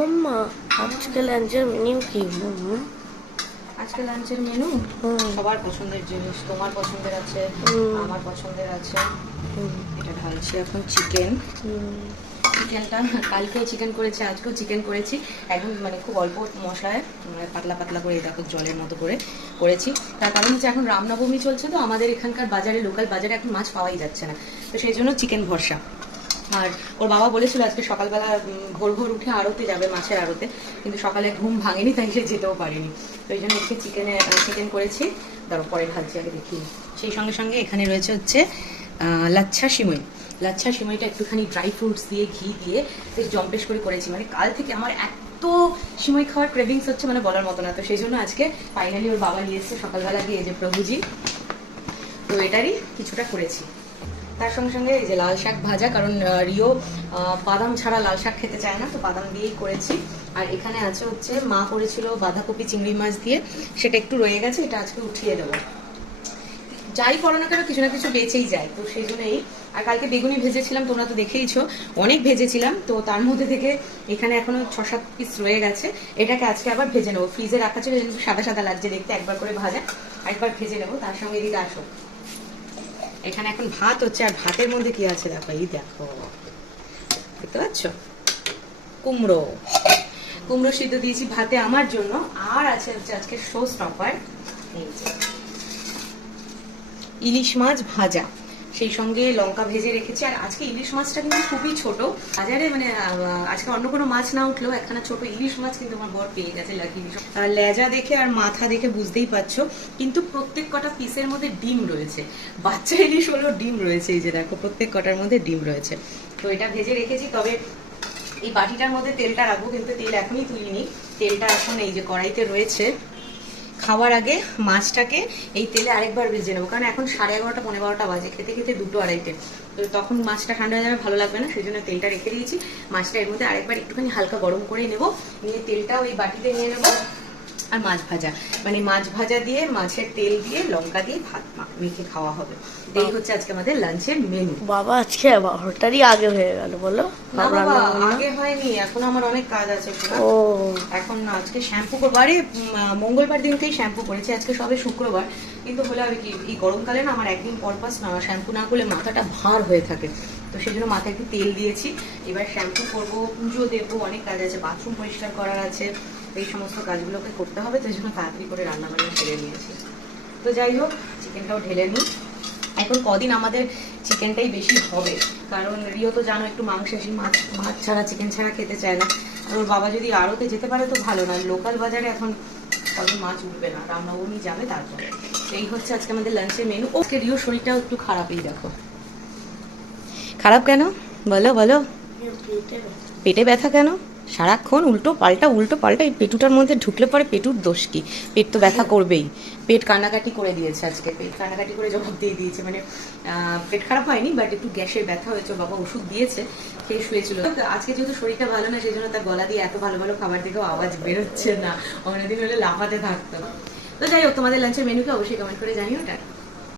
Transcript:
মাম্মা আজকে লাঞ্চের মেনু কি আজকে লাঞ্চের মেনু সবার পছন্দের জিনিস তোমার পছন্দের আছে আমার পছন্দের আছে। এটা ঢালছি এখন চিকেন। চিকেনটা কালকেও চিকেন করেছি আজকেও চিকেন করেছি। একদম মানে খুব অল্প মশলায় মানে পাতলা পাতলা করে দেখো জলের মতো করে করেছি। তার কারণ হচ্ছে এখন রামনবমী চলছে তো আমাদের এখানকার বাজারে লোকাল বাজারে এখন মাছ পাওয়াই যাচ্ছে না। তো সেই জন্য চিকেন ভরসা। আর ওর বাবা বলেছিল আজকে সকালবেলা ভোর ভোর উঠে আড়তে যাবে মাছের আড়তে কিন্তু সকালে ঘুম ভাঙেনি, তাই সে যেতেও পারেনি। তো এই জন্য আজকে চিকেনে চিকেন করেছি। তারপর পরে ভাজছি আগে দেখি সেই সঙ্গে সঙ্গে এখানে রয়েছে হচ্ছে লাচ্ছা সিমই। লাচ্ছা সিমইটা একটুখানি ড্রাই ফ্রুটস দিয়ে ঘি দিয়ে বেশ জম্পেশ করে করেছি। মানে কাল থেকে আমার এত সিমই খাওয়ার ক্রেভিংস হচ্ছে মানে বলার মতো না। তো সেই জন্য আজকে ফাইনালি ওর বাবা নিয়ে এসেছে সকালবেলা গিয়ে যে প্রভুজি। তো এটারই কিছুটা করেছি। তার সঙ্গে সঙ্গে এই যে লাল শাক ভাজা, কারণ রিও বাদাম ছাড়া লাল শাক খেতে চায় না, তো বাদাম দিয়েই করেছি। আর এখানে আছে হচ্ছে, মা করেছিল বাঁধাকপি চিংড়ি মাছ দিয়ে। সেটা একটু রয়ে গেছে, এটা আজকে উঠিয়ে দেবো। যাই করো না কেন, কিছু না কিছু বেঁচেই যায়, তো সেই জন্যই। আর কালকে বেগুনি ভেজেছিলাম, তোমরা তো দেখেইছো, অনেক ভেজেছিলাম, তো তার মধ্যে থেকে এখানে এখনও ছ সাত পিস রয়ে গেছে। এটাকে আজকে আবার ভেজে নেব। ফ্রিজে রাখা ছিল সাদা সাদা লাগছে দেখতে, একবার করে ভাজা, আরেকবার ভেজে নেব, তার সঙ্গে এদিকে আসো এখানে এখন ভাত হচ্ছে, আর ভাতের মধ্যে কি আছে দেখো? এই দেখো। দেখতে পাচ্ছ? কুমড়ো। কুমড়ো সিদ্ধ দিয়েছি ভাতে আমার জন্য। আর আছে হচ্ছে আজকে শো স্টপার ইলিশ মাছ ভাজা। সেই সঙ্গে লঙ্কা ভেজে রেখেছি। আর আজকে ইলিশ মাছটা কিন্তু খুবই ছোট। বাজারে মানে আজকে অন্য কোনো মাছ না উঠলেও একখানা ছোট ইলিশ মাছ কিন্তু আমার বর পেয়ে গেছে লাকি ইলিশ লেজা দেখে আর মাথা দেখে বুঝতেই পারছ, কিন্তু প্রত্যেক কটা পিসের মধ্যে ডিম রয়েছে। বাচ্চা ইলিশ হলেও ডিম রয়েছে, এই যে দেখো, প্রত্যেক কটার মধ্যে ডিম রয়েছে। তো এটা ভেজে রেখেছি, তবে এই বাটিটার মধ্যে তেলটা রাখব, কিন্তু তেল এখনই তুলিনি। তেলটা এখন এই যে কড়াইতে রয়েছে। খাওয়ার আগে মাছটাকে এই তেলে আরেকবার ভেজে নেব। কারণ এখন সাড়ে এগারোটা পনেরো বারোটা বাজে। খেতে খেতে দুটো আড়াইটে। তো তখন মাছটা ঠান্ডা হয়ে যাবে, ভালো লাগবে না, সেই জন্য তেলটা রেখে দিয়েছি। মাছটা এর মধ্যে আরেকবার একটুখানি হালকা গরম করে নেব। নিয়ে তেলটা ওই বাটিতে নিয়ে নেব। আর মাছ ভাজা। মানে মাছ ভাজা দিয়ে মাছের তেল দিয়ে লঙ্কা দিয়ে ভাত মেখে খাওয়া হবে। এই হচ্ছে আজকে আমাদের লাঞ্চের মেনু বাবা আজকে বারোটারই আগে হয়ে গেল বলো। আগে হয়নি এখন আমার অনেক কাজ আছে ও। এখন না, আজকে শ্যাম্পু করবারে মঙ্গলবার দিন দিনকেই শ্যাম্পু করেছি আজকে সবে শুক্রবার। কিন্তু হলে হবে কি এই গরমকালে না আমার একদিন পর পাস না শ্যাম্পু না করলে মাথাটা ভার হয়ে থাকে। তো সেই জন্য মাথায় একটু তেল দিয়েছি। এবার শ্যাম্পু করব, পুজো দেবো, অনেক কাজ আছে বাথরুম পরিষ্কার করার আছে, এই সমস্ত কাজগুলোকে করতে হবে, তো জন্য তাড়াতাড়ি করে রান্না বান্না সেরে নিয়েছি। তো যাই হোক চিকেনটাও ঢেলে নিই। এখন কদিন আমাদের চিকেনটাই বেশি হবে, কারণ রিও তো জানো একটু মাংসাশী মাছ মাছ ছাড়া চিকেন ছাড়া খেতে চায় না। আর ওর বাবা যদি আড়তে যেতে পারে তো ভালো, না লোকাল বাজারে এখন কদিন মাছ উঠবে না, রামনবমী যাবে তারপরে। এই হচ্ছে আজকে আমাদের লাঞ্চের মেনু ওকে রিও শরীরটাও একটু খারাপই, দেখো। খারাপ কেন? বলো বলো। পেটে ব্যথা কেন? সারাক্ষণ উল্টো পাল্টা উল্টো পাল্টা এই পেটুটার মধ্যে ঢুকলে পরে পেটুর দোষ কি? পেট তো ব্যথা করবেই। পেট কান্নাকাটি করে দিয়েছে আজকে। পেট কান্নাকাটি করে জবাব দিয়ে দিয়েছে। মানে পেট খারাপ হয়নি বাট একটু গ্যাসের ব্যথা হয়েছে, বাবা ওষুধ দিয়েছে, খেয়ে শুয়েছিল। আজকে যেহেতু শরীরটা ভালো না, সেই জন্য তার গলা দিয়ে এত ভালো ভালো খাবার থেকেও আওয়াজ বেরোচ্ছে না। অন্যদিন হলে লাফাতে থাকতো। তো যাই হোক, তোমাদের লাঞ্চের মেনুকে অবশ্যই কমেন্ট করে জানিও, টাটা।